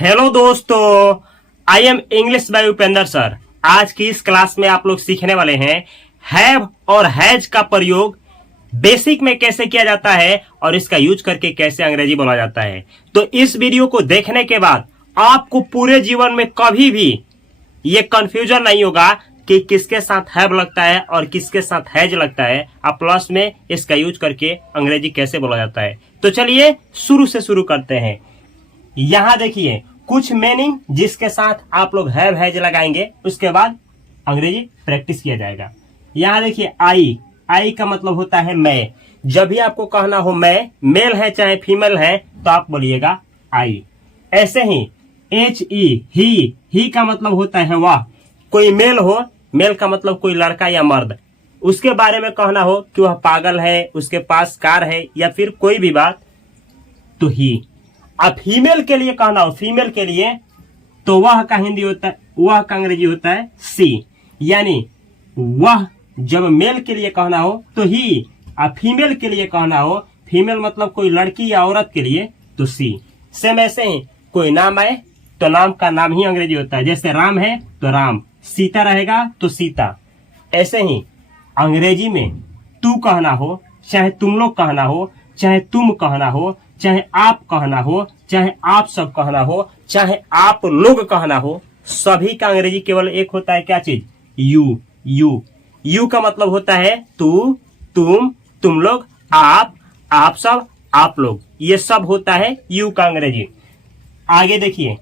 Hello दोस्तों, I am English by Upendra sir. आज की इस क्लास में आप लोग सीखने वाले हैं हैव और हैज का प्रयोग बेसिक में कैसे किया जाता है और इसका यूज करके कैसे अंग्रेजी बोला जाता है। तो इस वीडियो को देखने के बाद आपको पूरे जीवन में कभी भी ये कंफ्यूजन नहीं होगा कि किसके साथ हैव लगता है और किसके साथ हैज लगता है, और प्लस में इसका यूज करके अंग्रेजी कैसे बोला जाता है। तो चलिए शुरू से शुरू करते हैं। यहां देखिए कुछ मीनिंग जिसके साथ आप लोग हैव हैज लगाएंगे, उसके बाद अंग्रेजी प्रैक्टिस किया जाएगा। यहां देखिए आई का मतलब होता है मैं। जब भी आपको कहना हो मैं, मेल है चाहे फीमेल है, तो आप बोलिएगा आई। ऐसे ही ही का मतलब होता है वह। कोई मेल हो, मेल का मतलब कोई लड़का या मर्द, उसके बारे में कहना हो कि वह पागल है, उसके पास कार है या फिर कोई भी बात, तो ही। अब फीमेल के लिए कहना हो, फीमेल के लिए, तो वह का हिंदी होता है, वह का अंग्रेजी होता है सी। यानी वह जब मेल के लिए कहना हो तो ही, और फीमेल के लिए कहना हो, फीमेल मतलब कोई लड़की या औरत के लिए, तो सी। सेम ऐसे ही कोई नाम आए तो नाम का नाम ही अंग्रेजी होता है। जैसे राम है तो राम, सीता रहेगा तो सीता। ऐसे ही अंग्रेजी में तू कहना हो, चाहे तुम लोग कहना हो, चाहे तुम कहना हो, चाहे आप कहना हो, चाहे आप सब कहना हो, चाहे आप लोग कहना हो, सभी का अंग्रेजी केवल एक होता है। क्या चीज? यू का मतलब होता है तू, तुम लोग, आप सब, आप लोग, ये सब होता है यू का अंग्रेजी। आगे देखिए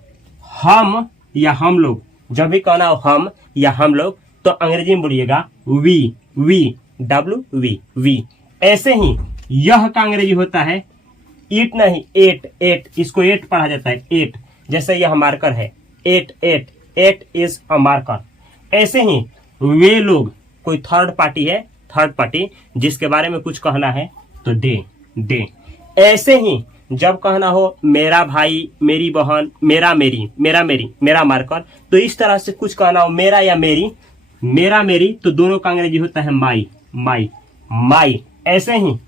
हम या हम लोग, जब भी कहना हो हम या हम लोग, तो अंग्रेजी में बोलिएगा वी। ऐसे ही यह का अंग्रेजी होता है ईट, नहीं एट, इसको एट पढ़ा जाता है, एट। जैसे यह मार्कर है, एट इज अ मार्कर। ऐसे ही वे लोग, कोई थर्ड पार्टी है, थर्ड पार्टी जिसके बारे में कुछ कहना है, तो दे। ऐसे ही जब कहना हो मेरा भाई, मेरी बहन, मेरा मेरी, मेरा मार्कर, तो इस तरह से कुछ कहना हो मेरा या मेरी, तो दोनों का अंग्रेजी होता है माई। ऐसे ही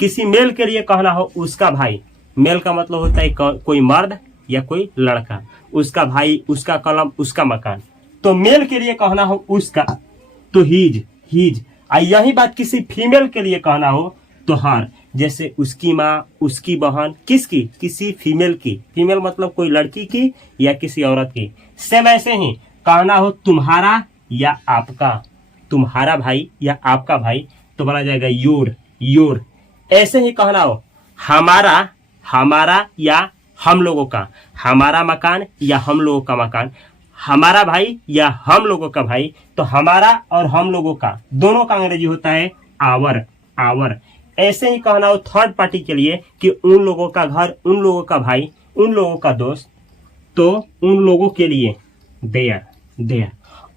किसी मेल के लिए कहना हो उसका भाई, मेल का मतलब होता है कोई मर्द या कोई लड़का, उसका भाई, उसका कलम, उसका मकान। तो मेल के लिए कहना हो उसका, तो हीज। यही बात किसी फीमेल के लिए कहना हो तो हर। जैसे उसकी माँ, उसकी बहन, किसकी? किसी फीमेल की। फीमेल मतलब कोई लड़की की या किसी औरत की। सेम ऐसे ही कहना हो तुम्हारा या आपका, तुम्हारा भाई या आपका भाई, तो बोला जाएगा योर। ऐसे ही कहना हो हमारा या हम लोगों का, हमारा मकान या हम लोगों का मकान, हमारा भाई या हम लोगों का भाई, तो हमारा और हम लोगों का दोनों का अंग्रेजी होता है आवर। ऐसे ही कहना हो थर्ड पार्टी के लिए कि उन लोगों का घर, उन लोगों का भाई, उन लोगों का दोस्त, तो उन लोगों के लिए देयर।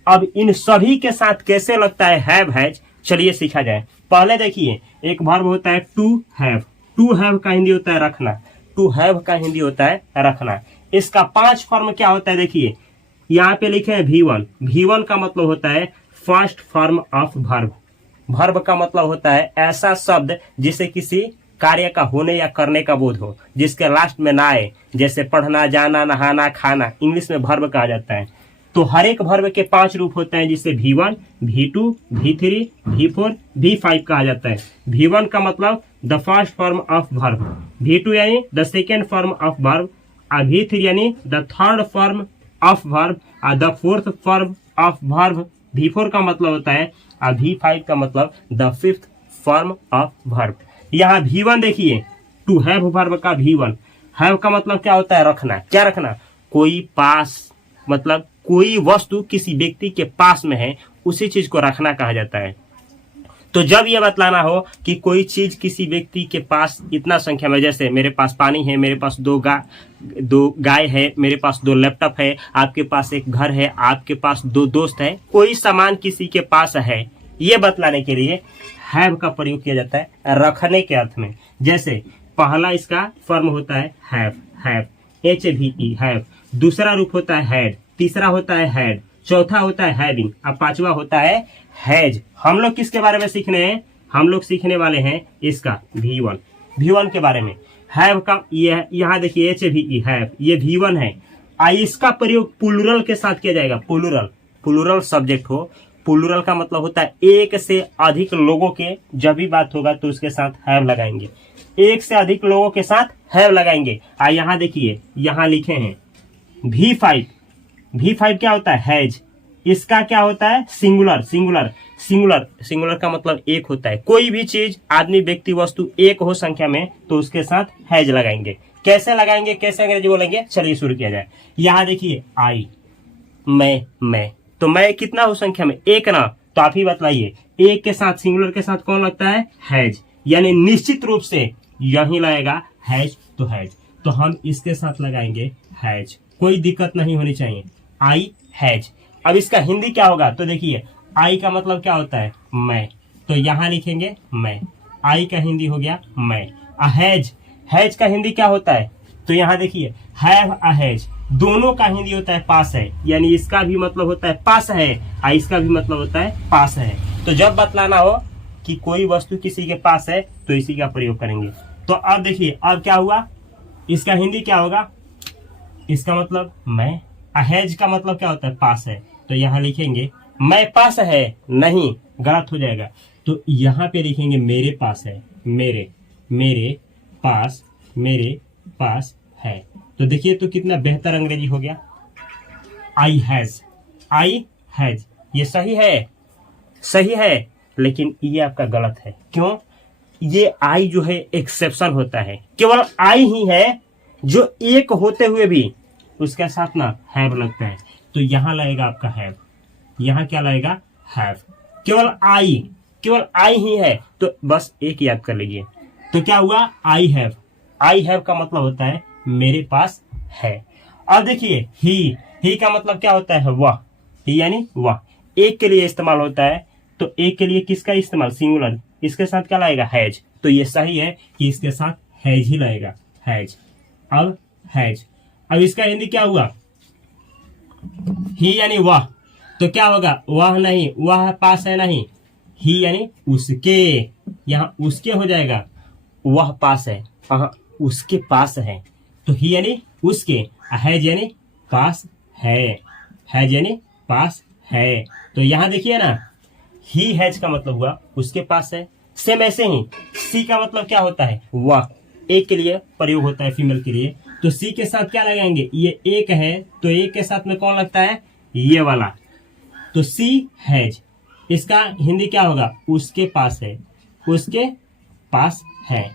अब इन सभी के साथ कैसे लगता है हैव हैज, चलिए सीखा जाए। पहले देखिए एक वर्ब होता है टू हैव का हिंदी होता है रखना, टू हैव का हिंदी होता है रखना। इसका 5 फॉर्म क्या होता है देखिए, यहाँ पे लिखे हैं V1 का मतलब होता है फर्स्ट फॉर्म ऑफ वर्ब का मतलब होता है ऐसा शब्द जिसे किसी कार्य का होने या करने का बोध हो, जिसके लास्ट में ना आए। जैसे पढ़ना, जाना, नहाना, खाना, इंग्लिश में वर्ब कहा जाता है। तो हर एक वर्ब के 5 रूप होते हैं, जिसे V1, V2, V3, V4, V5 कहा जाता है। V1 का मतलब the first form of verb, V2 यानी the second form of verb, V3 यानी the third form of verb, the fourth form of verb, V4 का मतलब होता है, V5 का मतलब the fifth form of verb. यहाँ V1 देखिए टू हैव वर्ब का V1, हैव का मतलब क्या होता है रखना। क्या रखना? कोई पास, मतलब कोई वस्तु किसी व्यक्ति के पास में है, उसी चीज को रखना कहा जाता है। तो जब यह बतलाना हो कि कोई चीज किसी व्यक्ति के पास इतना संख्या में, जैसे मेरे पास पानी है, मेरे पास दो गाय है, मेरे पास 2 लैपटॉप है, आपके पास एक घर है, आपके पास 2 दोस्त है, कोई सामान किसी के पास है, ये बतलाने के लिए हैव का प्रयोग किया जाता है रखने के अर्थ में। जैसे पहला इसका फॉर्म होता है हैव, HAVE हैव, दूसरा रूप होता है हैड, तीसरा होता है हैड, चौथा होता है हैविंग, और 5वां होता है हैज। हम लोग किसके बारे में सीखने हैं? हम लोग सीखने वाले हैं इसका V1 के बारे में। हैव का ये यहाँ देखिए HAVE हैव, ये V1 है। इसका प्रयोग प्लूरल के साथ किया जाएगा। प्लूरल, प्लूरल सब्जेक्ट हो, प्लूरल का मतलब होता है एक से अधिक लोगों के जब भी बात होगा तो उसके साथ हैव लगाएंगे, एक से अधिक लोगों के साथ हैव लगाएंगे। यहाँ देखिए, यहाँ लिखे हैं V5, V5 क्या होता है? हैज। इसका क्या होता है? सिंगुलर, सिंगुलर, सिंगुलर, सिंगुलर का मतलब एक होता है। कोई भी चीज, आदमी, व्यक्ति, वस्तु एक हो संख्या में तो उसके साथ हैज लगाएंगे। कैसे लगाएंगे, कैसे अंग्रेजी बोलेंगे, चलिए शुरू किया जाए। यहाँ देखिए आई, मैं, तो मैं कितना हो संख्या में? एक ना, तो आप ही बतलाइए एक के साथ, सिंगुलर के साथ कौन लगता है? हैज। यानी निश्चित रूप से यही लगेगा हैज, तो हैज, तो हम इसके साथ लगाएंगे हैज, कोई दिक्कत नहीं होनी चाहिए। I has. अब इसका हिंदी क्या होगा? तो देखिए आई का मतलब क्या होता है? मैं, तो यहां लिखेंगे मैं। आई का हिंदी हो गया मैं। हैज, हैज का हिंदी क्या होता है? तो यहां देखिए हैव अ हैज, दोनों का हिंदी होता है पास है, यानी इसका भी मतलब होता है पास है और इसका भी मतलब होता है पास है। तो जब बतलाना हो कि कोई वस्तु किसी के पास है तो इसी का प्रयोग करेंगे। तो अब देखिए अब क्या हुआ, इसका हिंदी क्या होगा? इसका मतलब मैं। हैज का मतलब क्या होता है? पास है, तो यहाँ लिखेंगे मैं पास है, नहीं, गलत हो जाएगा। तो यहाँ पे लिखेंगे मेरे पास है, मेरे, मेरे पास है। तो देखिए तो कितना बेहतर अंग्रेजी हो गया। आई हैज, ये सही है, सही है, लेकिन ये आपका गलत है। क्यों? ये आई जो है एक्सेप्शन होता है, केवल आई ही है जो एक होते हुए भी उसके साथ ना हैव लगता है। तो यहां लगेगा आपका हैव, यहां क्या लगेगा? हैव। केवल आई ही है, तो बस एक याद कर लीजिए। तो क्या हुआ? आई हैव का मतलब होता है मेरे पास है। अब देखिए ही का मतलब क्या होता है? वह, ही यानी वह, एक के लिए इस्तेमाल होता है। तो एक के लिए किसका इस्तेमाल? सिंगुलर, इसके साथ क्या लगेगा? हैज। तो ये सही है कि इसके साथ हैज ही लगेगा, हैज। अब हैज, अब इसका हिंदी क्या हुआ? ही यानी वह, तो क्या होगा? वह नहीं, वह पास है नहीं, ही यानी उसके, यहाँ उसके हो जाएगा, वह पास है, उसके पास है, तो ही यानी उसके, हैज यानी पास है, हैज यानी पास है। तो यहाँ देखिए ना, ही हैज का मतलब हुआ उसके पास है। सेम ऐसे ही सी का मतलब क्या होता है? वह, एक के लिए प्रयोग होता है, फीमेल के लिए। तो सी के साथ क्या लगाएंगे? ये एक है, तो एक के साथ में कौन लगता है? ये वाला। तो सी हैज, इसका हिंदी क्या होगा? उसके पास है, उसके पास है,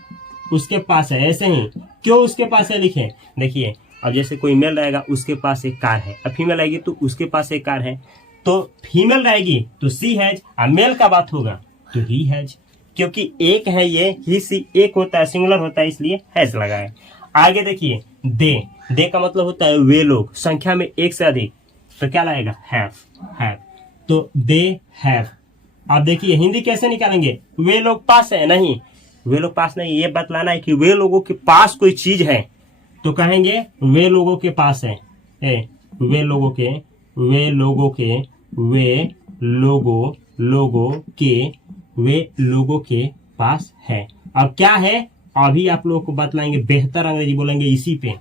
उसके पास है। ऐसे ही क्यों उसके पास है लिखे? देखिए अब जैसे कोई मेल रहेगा उसके पास एक कार है, अब फीमेल आएगी तो उसके पास एक कार है। तो फीमेल रहेगी तो सी हैज, और मेल का बात होगा तो ही हैज, क्योंकि एक है ये, ही सी एक होता है, सिंगुलर होता है, इसलिए हैज लगा है। आगे देखिए दे का मतलब होता है वे लोग, संख्या में एक से अधिक, तो क्या लगेगा? हैव। तो दे हैव। अब देखिए हिंदी कैसे निकालेंगे? वे लोग पास है, नहीं, वे लोग पास नहीं, ये बतलाना है कि वे लोगों के पास कोई चीज है, तो कहेंगे वे लोगों के पास है, वे लोगों के पास है। अब क्या है अभी आप लोगों को बतलाएंगे, बेहतर अंग्रेजी बोलेंगे इसी पे।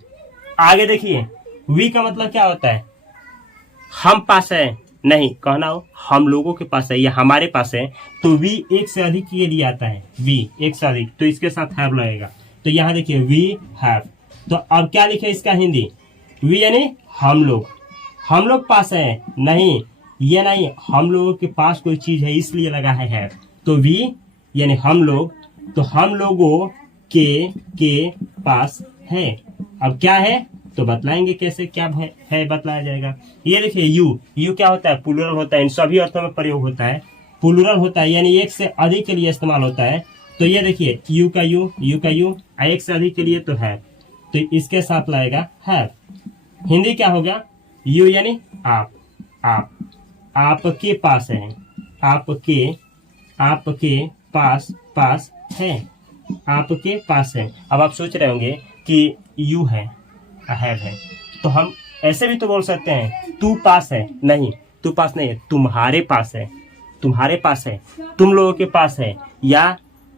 आगे देखिए वी का मतलब क्या होता है? हम पास है, नहीं, कहना हो हम लोगों के पास है या हमारे पास है, तो वी एक से अधिक के लिए आता है, वी एक से अधिक, तो इसके साथ हैव लगेगा। तो यहाँ देखिए वी हैव। तो अब क्या लिखे इसका हिंदी? वी यानी हम लोग पास है, नहीं, ये नहीं, हम लोगों के पास कोई चीज है इसलिए लगा है हैव। तो वी यानी हम लोग, तो हम लोगों के पास है। अब क्या है तो बतलाएंगे कैसे, क्या है बताया जाएगा। ये देखिए यू क्या होता है? प्लूरल होता है, इन सभी अर्थों में प्रयोग होता है, प्लूरल होता है, यानी एक से अधिक के लिए इस्तेमाल होता है। तो ये देखिए यू का यू, एक से अधिक के लिए तो है, तो इसके साथ लगेगा हैव। हिंदी क्या होगा? यू यानी आप, आपके पास है, आपके पास है, आपके पास है। अब आप सोच रहे होंगे कि यू है, हैव है, तो हम ऐसे भी तो बोल सकते हैं तू पास है, नहीं, तू पास नहीं है, तुम्हारे पास है, तुम लोगों के पास है, या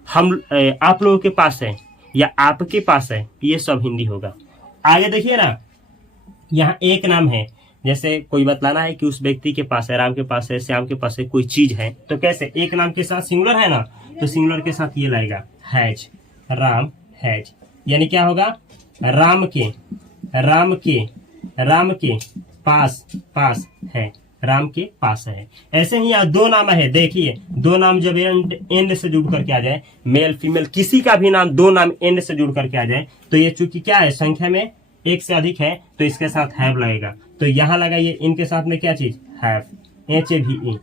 आप लोगों के पास है, या आपके पास है, ये सब हिंदी होगा। आगे देखिए ना, यहाँ एक नाम है, जैसे कोई बतलाना है कि उस व्यक्ति के पास है, राम के पास है, श्याम के पास है, कोई चीज है, तो कैसे एक नाम के साथ सिंगुलर है ना, तो सिंगुलर के साथ ये लाएगा हैज, राम हैज, यानी क्या होगा, राम के राम के राम के पास पास है, राम के पास है। ऐसे ही यहाँ दो नाम है, देखिए दो नाम जब एंड से जुड़ करके आ जाए, मेल फीमेल किसी का भी नाम दो नाम एंड से जुड़ करके आ जाए, तो ये चूंकि क्या है संख्या में एक से अधिक है तो इसके साथ हैव लगेगा, तो यहाँ लगाइए इनके साथ में क्या चीज have, HAVE,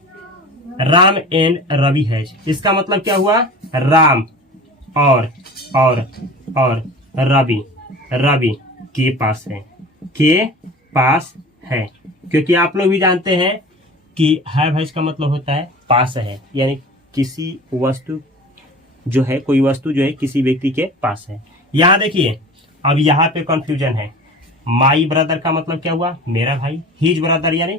Ram and Ravi has. इसका मतलब क्या हुआ, राम और रवि रवि के पास है, के पास है, क्योंकि आप लोग भी जानते हैं कि हैव हैज का मतलब होता है पास है, यानी किसी वस्तु जो है, कोई वस्तु जो है किसी व्यक्ति के पास है। यहाँ देखिए अब यहाँ पे कंफ्यूजन है, माई ब्रदर का मतलब क्या हुआ, मेरा भाई, हिज ब्रदर यानी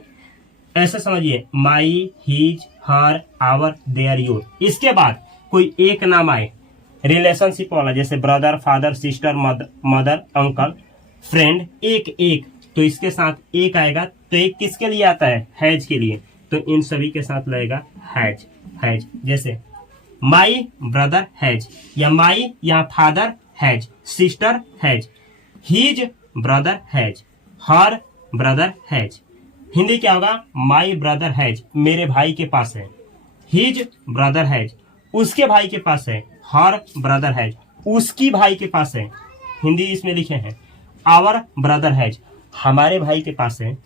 ऐसे समझिए my, his, her, our, their, your, इसके बाद कोई एक नाम आए रिलेशनशिप वाला, जैसे brother, father, sister, mother, uncle, friend, एक, तो इसके साथ एक आएगा, तो एक किसके लिए आता है, हैज के लिए, तो इन सभी के साथ लगेगा हैज हैज, जैसे माई ब्रदर हैज, या माई या father has, sister has, his brother has, her brother has. Hindi क्या होगा, माई ब्रदर हैज, मेरे भाई के पास है, हिज ब्रदर हैज, उसके भाई के पास है, हर ब्रदर हैज, उसकी भाई के पास है, हिंदी इसमें लिखे हैं आवर ब्रदर हैज, हमारे भाई के पास है,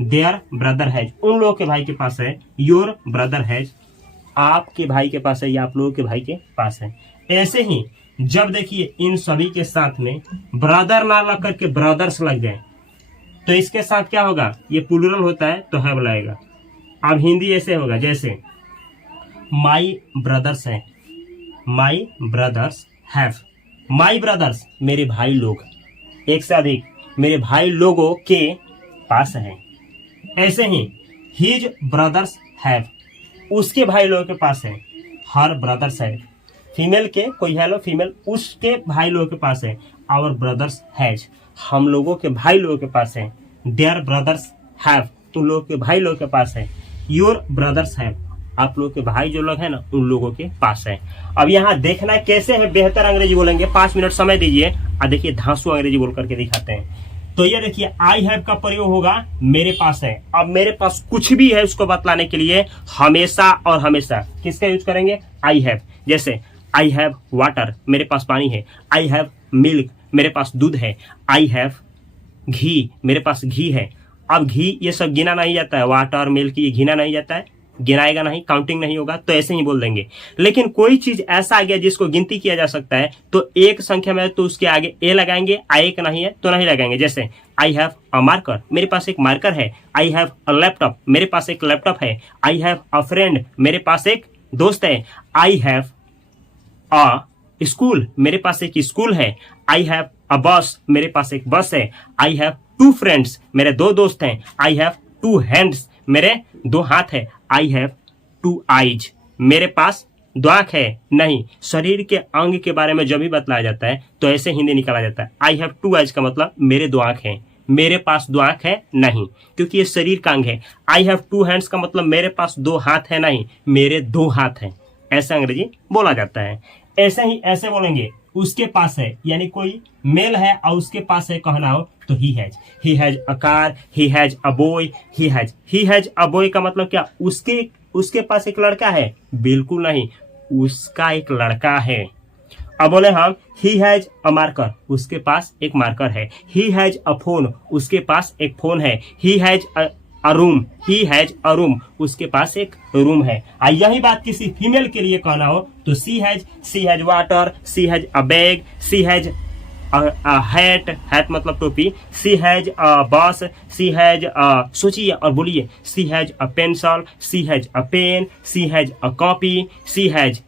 देयर ब्रदर हैज, उन लोगों के भाई के पास है, योर ब्रदर हैज, आपके भाई के पास है या आप लोगों के भाई के पास है। ऐसे ही जब देखिए इन सभी के साथ में ब्रदर ना लग करके ब्रदर्स लग गए, तो इसके साथ क्या होगा, ये प्लूरल होता है तो हैव लगेगा। अब हिंदी ऐसे होगा, जैसे माई ब्रदर्स है, माई ब्रदर्स हैव, माई ब्रदर्स मेरे भाई लोग, एक से अधिक, मेरे भाई लोगों के पास है। ऐसे ही हिज ब्रदर्स हैव, उसके भाई लोगों के पास है, हर ब्रदर्स है, फीमेल के कोई है लो फीमेल, उसके भाई लोगों के पास है, आवर ब्रदर्स हैज, हम लोगों के भाई लोगों के पास है, देयर ब्रदर्स हैव, उन लोगों के भाई लोगों के पास है, योर ब्रदर्स हैव, आप लोगों के भाई जो लोग हैं ना उन लोगों के पास है। अब यहाँ देखना कैसे है बेहतर अंग्रेजी बोलेंगे, 5 मिनट समय दीजिए और देखिए धांसू अंग्रेजी बोल करके दिखाते हैं। तो ये देखिए आई हैव का प्रयोग होगा मेरे पास है। अब मेरे पास कुछ भी है उसको बतलाने के लिए हमेशा और हमेशा किसका यूज करेंगे, आई हैव। जैसे आई हैव वाटर, मेरे पास पानी है, आई हैव मिल्क, मेरे पास दूध है, आई हैव घी, मेरे पास घी है। अब घी ये सब गिना नहीं जाता है, वाटर मिल्क ये गिना नहीं जाता है, गिनाएगा नहीं, काउंटिंग नहीं होगा, तो ऐसे ही बोल देंगे। लेकिन कोई चीज ऐसा आ गया जिसको गिनती किया जा सकता है, तो एक संख्या में तो उसके आगे ए लगाएंगे, आई एक नहीं है तो नहीं लगाएंगे। जैसे आई हैव अ मार्कर, मेरे पास एक मार्कर है, आई हैव अ लैपटॉप, मेरे पास एक लैपटॉप है, आई हैव अ फ्रेंड, मेरे पास एक दोस्त है, आई हैव अ स्कूल, मेरे पास एक स्कूल है, आई हैव अ बस, मेरे पास एक बस है, आई हैव 2 फ्रेंड्स, मेरे 2 दोस्त हैं, आई हैव 2 हैंड्स, मेरे 2 हाथ है, आई हैव 2 आईज, मेरे पास 2 आंख है। नहीं, शरीर के अंग के बारे में जब भी बतलाया जाता है तो ऐसे हिंदी निकाला जाता है। आई हैव 2 आईज का मतलब मेरे 2 आंख हैं, मेरे पास 2 आंख है नहीं, क्योंकि ये शरीर का अंग है। आई हैव 2 हैंड्स का मतलब मेरे पास 2 हाथ है नहीं, मेरे 2 हाथ हैं। ऐसा अंग्रेजी बोला जाता है। ऐसे ही ऐसे बोलेंगे उसके पास है, यानी कोई मेल है और उसके पास है कहना हो तो he has a car, he has a boy, he has a boy का मतलब क्या, उसके पास एक लड़का है, बिल्कुल नहीं, उसका एक लड़का है। अब बोले हम ही हैज अ मार्कर, उसके पास एक मार्कर है, ही हैज अ फोन, उसके पास एक फोन है, he has a room, he has a room, उसके पास एक रूम है। यही बात किसी फीमेल के लिए कहना हो तो she has water, she has a bag, she has hat मतलब टोपी, सी हैज अ बस, सी हैज सोचिए और बोलिए, she has a pencil, she has a pen, she has a copy, she has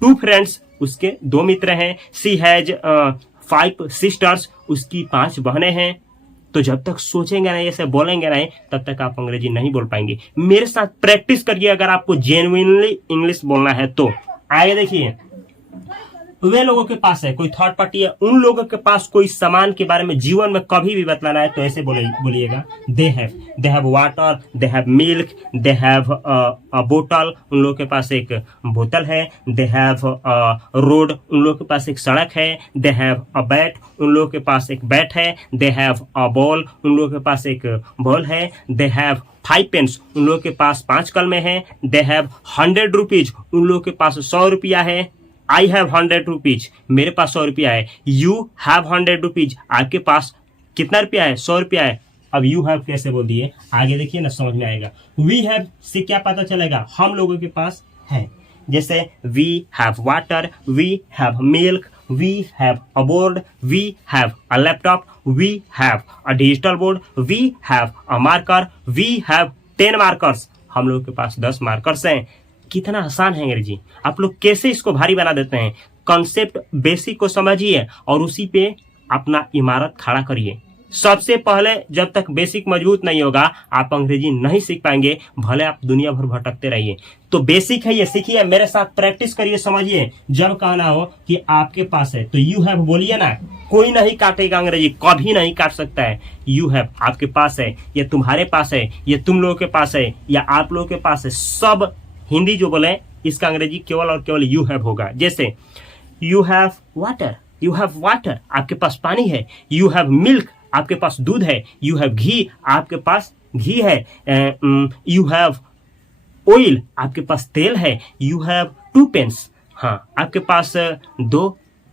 2 friends, उसके 2 मित्र हैं, सी हैज 5 सिस्टर्स, उसकी 5 बहनें हैं। तो जब तक सोचेंगे नहीं, ऐसे बोलेंगे नहीं, तब तक आप अंग्रेजी नहीं बोल पाएंगे। मेरे साथ प्रैक्टिस करिए अगर आपको जेन्युइनली इंग्लिश बोलना है तो। आगे देखिए वे लोगों के पास है, कोई थर्ड पार्टी है, उन लोगों के पास कोई सामान के बारे में जीवन में कभी भी बतलाना है तो ऐसे बोलिएगा they have water, they have milk, they have a बोतल, उन लोगों के पास एक बोतल है, दे हैव रोड, उन लोगों के पास एक सड़क है, दे हैव अ बैट, उन लोगों के पास एक बैट है, दे हैव अ बॉल, उन लोगों के पास एक बॉल है, दे हैव 5 पेन्स, उन लोगों के पास 5 कलमे हैं, दे हैव 100 रुपीज, उन लोगों के पास 100 रुपया है, आई हैव 100 रुपीज, मेरे पास 100 रुपया है, यू हैव 100 रुपीज, आपके पास कितना रुपया है, 100 रुपया है। अब यू हैव कैसे बोल दिए, आगे देखिए ना समझ में आएगा। वी हैव से क्या पता चलेगा, हम लोगों के पास है। जैसे we have water, we have milk, we have a board, we have a laptop, we have a digital board, we have a marker, we have 10 markers, हम लोगों के पास 10 मार्कर्स हैं। कितना आसान है अंग्रेजी, आप लोग कैसे इसको भारी बना देते हैं। कॉन्सेप्ट बेसिक को समझिए और उसी पे अपना इमारत खड़ा करिए। सबसे पहले जब तक बेसिक मजबूत नहीं होगा आप अंग्रेजी नहीं सीख पाएंगे, भले आप दुनिया भर भटकते रहिए। तो बेसिक है ये, सीखिए, मेरे साथ प्रैक्टिस करिए, समझिए। जब कहना हो कि आपके पास है तो यू हैव बोलिए ना, कोई नहीं काटेगा अंग्रेजी, कभी नहीं काट सकता है। यू हैव आपके पास है, ये तुम्हारे पास है, ये तुम लोगों के पास है, या आप लोगों के पास है, सब हिंदी जो बोले इसका अंग्रेजी केवल और केवल यू हैव होगा। जैसे you have water, you have water, आपके पास पानी है। यू हैव मिल्क, आपके पास दूध है। यू हैव घी, आपके पास घी है। यू हैव ऑयल, आपके पास तेल है। यू हैव 2 पेन्स, हाँ आपके पास 2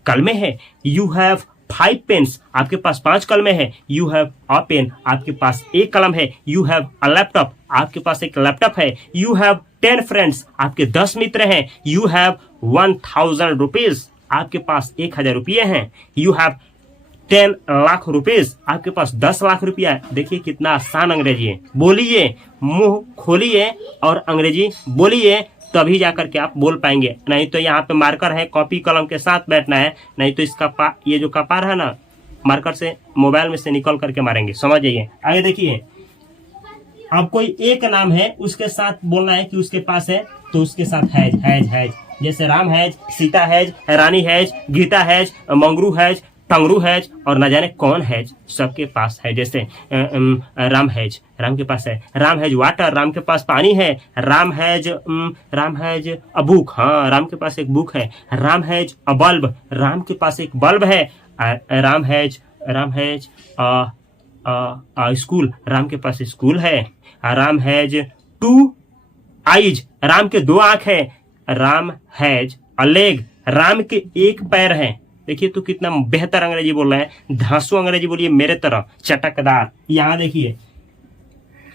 कलमे है। यू हैव 5 पेन्स, आपके पास 5 कलमे है। यू हैव अ पेन, आपके पास 1 कलम है। यू हैव अ लैपटॉप, आपके पास एक लैपटॉप है। यू हैव 10 फ्रेंड्स, आपके 10 मित्र हैं। यू हैव 1000 रुपीज, आपके पास 1000 रुपये हैं। यू हैव 10 लाख रुपीज, आपके पास 10 लाख रुपया है। देखिए कितना आसान अंग्रेजी है। बोलिए, मुंह खोलिए और अंग्रेजी बोलिए, तभी जाकर के आप बोल पाएंगे। नहीं तो यहाँ पे मार्कर है, कॉपी कलम के साथ बैठना है, नहीं तो इसका ये जो कपार है ना, मार्कर से मोबाइल में से निकल करके मारेंगे। समझ जाइए। आगे देखिए, अब कोई एक नाम है उसके साथ बोलना है कि उसके पास है, तो उसके साथ हैज। जैसे Ram has, Sita has, Rani has, Gita has, Mangru has, Tangru has और न जाने कौन हैज, सबके पास है। जैसे राम हैज, राम के पास है। राम हैज वाटर, राम के पास पानी है। राम हैज अ बुक, हाँ राम के पास एक बुक है। Ram has a bulb, Ram के पास एक बल्ब है। राम हैज स्कूल, राम के पास स्कूल है। राम हैज 2 आईज, राम के 2 आंख है। Ram has a leg, Ram के 1 पैर है। देखिए तो कितना बेहतर अंग्रेजी बोल रहे हैं। धांसू अंग्रेजी बोलिए मेरे तरह, चटकदार। यहाँ देखिए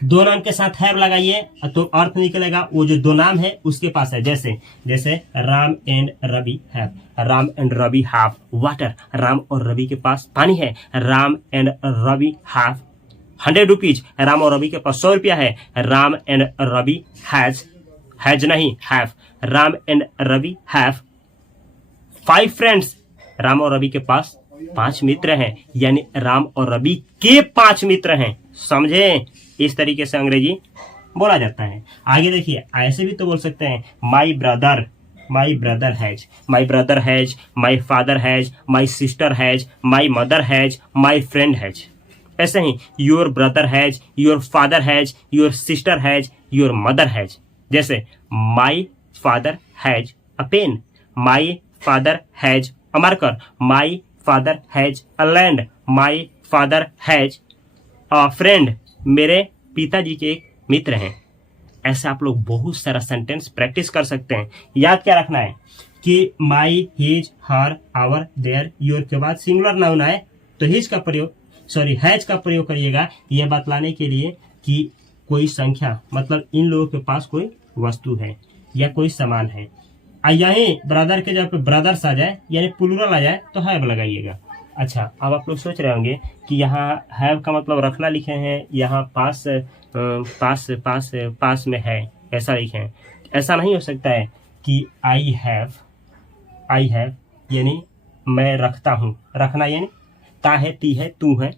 2 नाम के साथ हैव लगाइए तो अर्थ निकलेगा वो जो 2 नाम है उसके पास है। जैसे Ram and Ravi have, Ram and Ravi have water, Ram और रवि के पास पानी है। Ram and Ravi have 100 rupees, Ram और रवि के पास 100 रुपया है। राम एंड रवि हैज नहीं हैव, Ram and Ravi have 5 friends, Ram और रवि के पास 5 मित्र हैं, यानी राम और रवि के 5 मित्र हैं। समझे? इस तरीके से अंग्रेजी बोला जाता है। आगे देखिए, ऐसे भी तो बोल सकते हैं my brother has, my brother has, my father has, my sister has, my mother has, my friend has. ऐसे ही your brother has, your father has, your sister has, your mother has. जैसे my father has a pen, my father has a marker, my father has a land, my father has a friend, मेरे पिताजी के एक मित्र हैं। ऐसे आप लोग बहुत सारा सेंटेंस प्रैक्टिस कर सकते हैं। याद क्या रखना है कि my, his, her, our, their, your के बाद सिंगुलर नाउन आए तो हिज का प्रयोग, हैज का प्रयोग करिएगा, यह बतलाने के लिए कि कोई संख्या, मतलब इन लोगों के पास कोई वस्तु है या कोई सामान है। यही ब्रदर के जब ब्रदर्स आ जाए यानी प्लूरल आ जाए तो हैव लगाइएगा। अच्छा, अब आप लोग सोच रहे होंगे कि यहाँ हैव का मतलब रखना लिखे हैं, यहाँ पास में है ऐसा लिखे हैं। ऐसा नहीं हो सकता है कि आई हैव यानी मैं रखता हूँ, रखना यानी ता है, ती है, तू है।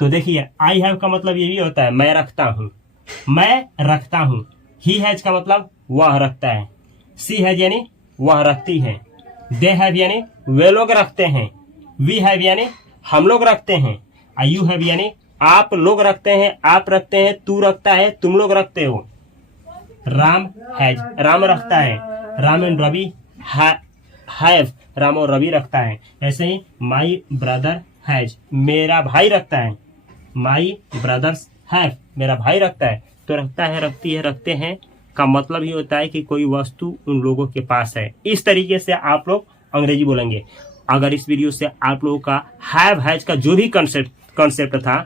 तो देखिए आई हैव का मतलब ये भी होता है मैं रखता हूँ, मैं रखता हूँ। ही हैज का मतलब वह रखता है। सी हैज यानी वह रखती है। दे हैव यानी वे लोग रखते हैं, वी हैव यानी हम लोग रखते हैं, यू हैव यानी आप लोग रखते हैं, आप रखते हैं, तू रखता है, तुम लोग रखते हो। राम हैज राम रखता है, राम एंड रवि हैव राम और रवि रखता है। ऐसे ही माई ब्रदर हैज मेरा भाई रखता है, माई ब्रदर्स हैव मेरा भाई रखता है। तो रखता है, रखती है, रखते हैं का मतलब ही होता है कि कोई वस्तु उन लोगों के पास है। इस तरीके से आप लोग अंग्रेजी बोलेंगे। अगर इस वीडियो से आप लोगों का हैव हैज का जो भी कंसेप्ट था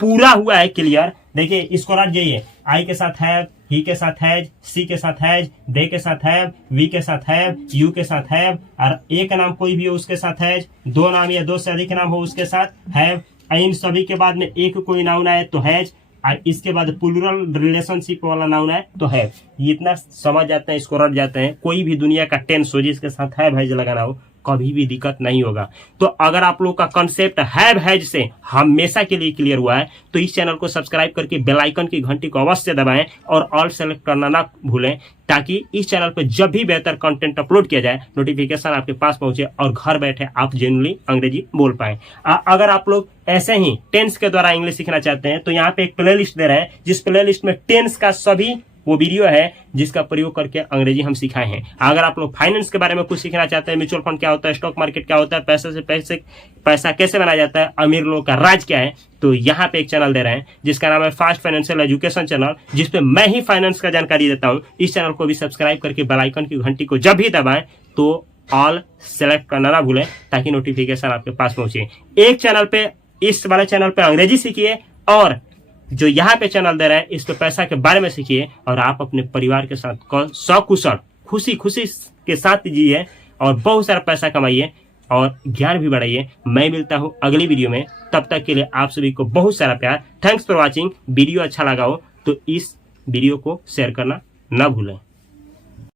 पूरा हुआ है क्लियर, देखिए इसको रट जाइए। आई के साथ हैव, ही के साथ हैज, सी के साथ हैज, दे के साथ हैव, वी के साथ हैव, यू के साथ हैव, और एक नाम कोई भी हो उसके साथ हैज, दो नाम या दो से अधिक नाम हो उसके साथ हैव, इन सभी के बाद में एक कोई नाउन आए तो हैज, और इसके बाद प्लूरल रिलेशनशिप वाला नाउन है तो है। ये इतना समझ जाते हैं, इसको रट जाते हैं। कोई भी दुनिया का टेंस हो जिसके साथ हैव हैज लगाना हो कभी भी दिक्कत नहीं होगा। तो अगर आप लोगों का कंसेप्ट हैव हैज से हमेशा के लिए क्लियर हुआ है तो इस चैनल को सब्सक्राइब करके बेल आइकन की घंटी को अवश्य दबाएं और ऑल सेलेक्ट करना ना भूलें, ताकि इस चैनल पर जब भी बेहतर कंटेंट अपलोड किया जाए नोटिफिकेशन आपके पास पहुंचे और घर बैठे आप जेन्युइनली अंग्रेजी बोल पाए। अगर आप लोग ऐसे ही टेंस के द्वारा इंग्लिश सीखना चाहते हैं तो यहाँ पे एक प्लेलिस्ट दे रहे हैं, जिस प्लेलिस्ट में टेंस का सभी वो वीडियो है जिसका प्रयोग करके अंग्रेजी हम सिखाए हैं। अगर आप लोग फाइनेंस के बारे में कुछ सीखना चाहते हैं, म्यूचुअल फंड क्या होता है, स्टॉक मार्केट क्या होता है, पैसे से पैसा कैसे बनाया जाता है, अमीर लोगों का राज क्या है, तो यहाँ पे एक चैनल दे रहे हैं जिसका नाम है फास्ट फाइनेंशियल एजुकेशन चैनल, जिसपे मैं ही फाइनेंस का जानकारी देता हूँ। इस चैनल को भी सब्सक्राइब करके बेल आइकन की घंटी को जब भी दबाएं तो ऑल सेलेक्ट करना ना भूलें, ताकि नोटिफिकेशन आपके पास पहुंचे। एक चैनल पे, इस वाले चैनल पे अंग्रेजी सीखिए और जो यहाँ पे चैनल दे रहे हैं इस पे पैसा के बारे में सीखिए, और आप अपने परिवार के साथ सकुशल खुशी के साथ जिए और बहुत सारा पैसा कमाइए और ज्ञान भी बढ़ाइए। मैं मिलता हूँ अगली वीडियो में, तब तक के लिए आप सभी को बहुत सारा प्यार। Thanks for watching. वीडियो अच्छा लगा हो तो इस वीडियो को शेयर करना ना भूलें।